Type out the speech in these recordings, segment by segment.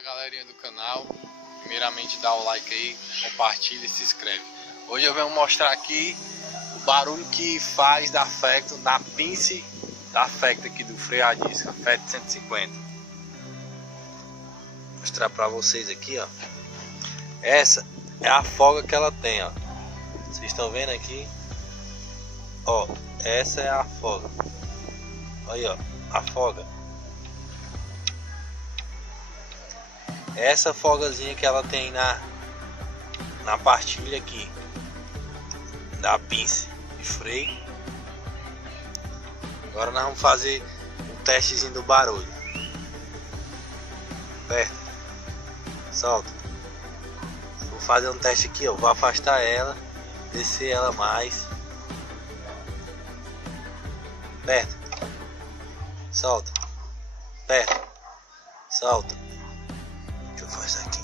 Fala galerinha do canal, primeiramente dá o like aí, compartilha e se inscreve. Hoje eu venho mostrar aqui o barulho que faz da Factor, da pince da Factor aqui do freio a disco, a FET 150. Vou mostrar pra vocês aqui, ó. Essa é a folga que ela tem, ó. Vocês estão vendo aqui? Ó, essa é a folga. Olha, ó, a folga. Essa folgazinha que ela tem na partilha aqui da pinça de freio. Agora nós vamos fazer um testezinho do barulho. Aperta, solta. Vou fazer um teste aqui, ó. Vou afastar ela, descer ela mais. Aperta, solta, aperta, solta. Deixa eu fazer aqui.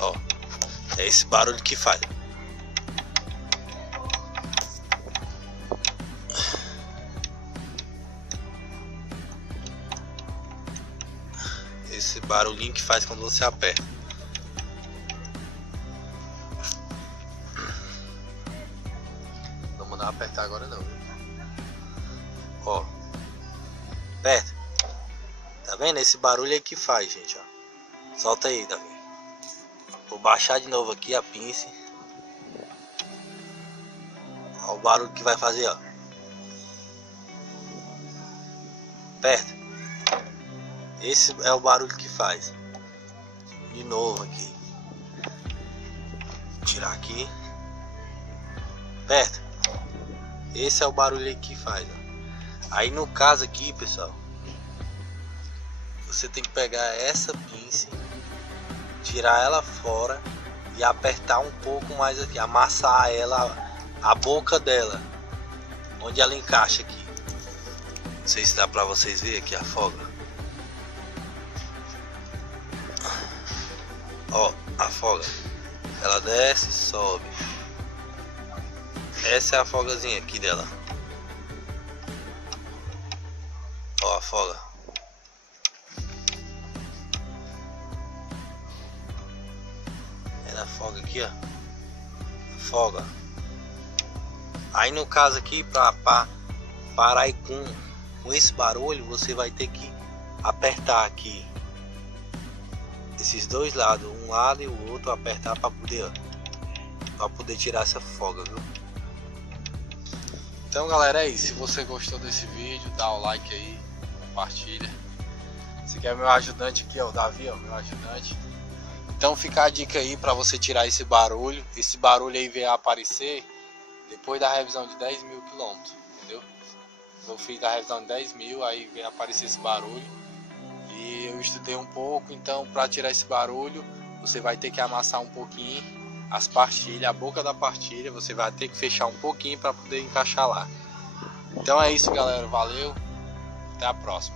Ó, é esse barulho que faz. Esse barulhinho que faz quando você aperta. Não vou mandar apertar agora não. Ó, aperta. Tá vendo? Esse barulho aí que faz, gente, ó. Solta aí, Davi. Vou baixar de novo aqui a pinça. Ó o barulho que vai fazer, ó. Aperta. Esse é o barulho que faz. De novo aqui. Vou tirar aqui. Aperta. Esse é o barulho aí que faz, ó. Aí no caso aqui, pessoal, você tem que pegar essa pinça, tirar ela fora e apertar um pouco mais aqui, amassar ela, a boca dela, onde ela encaixa aqui. Não sei se dá pra vocês verem aqui a folga. Ó, a folga, ela desce, sobe. Essa é a folgazinha aqui dela. Ó, a folga. É na folga aqui, ó. Folga. Aí no caso aqui, pra parar aí com esse barulho, você vai ter que apertar aqui esses dois lados, um lado e o outro, apertar para poder, ó, pra poder tirar essa folga, viu? Então galera, é isso. Se você gostou desse vídeo, dá o like aí, compartilha. Esse aqui é meu ajudante aqui, ó, o Davi, ó, meu ajudante. Então fica a dica aí para você tirar esse barulho. Esse barulho aí veio a aparecer depois da revisão de 10 mil quilômetros, entendeu? Eu fiz a revisão de 10 mil, aí veio aparecer esse barulho. E eu estudei um pouco, então para tirar esse barulho, você vai ter que amassar um pouquinho as pastilhas, a boca da pastilha, você vai ter que fechar um pouquinho para poder encaixar lá. Então é isso, galera, valeu, até a próxima.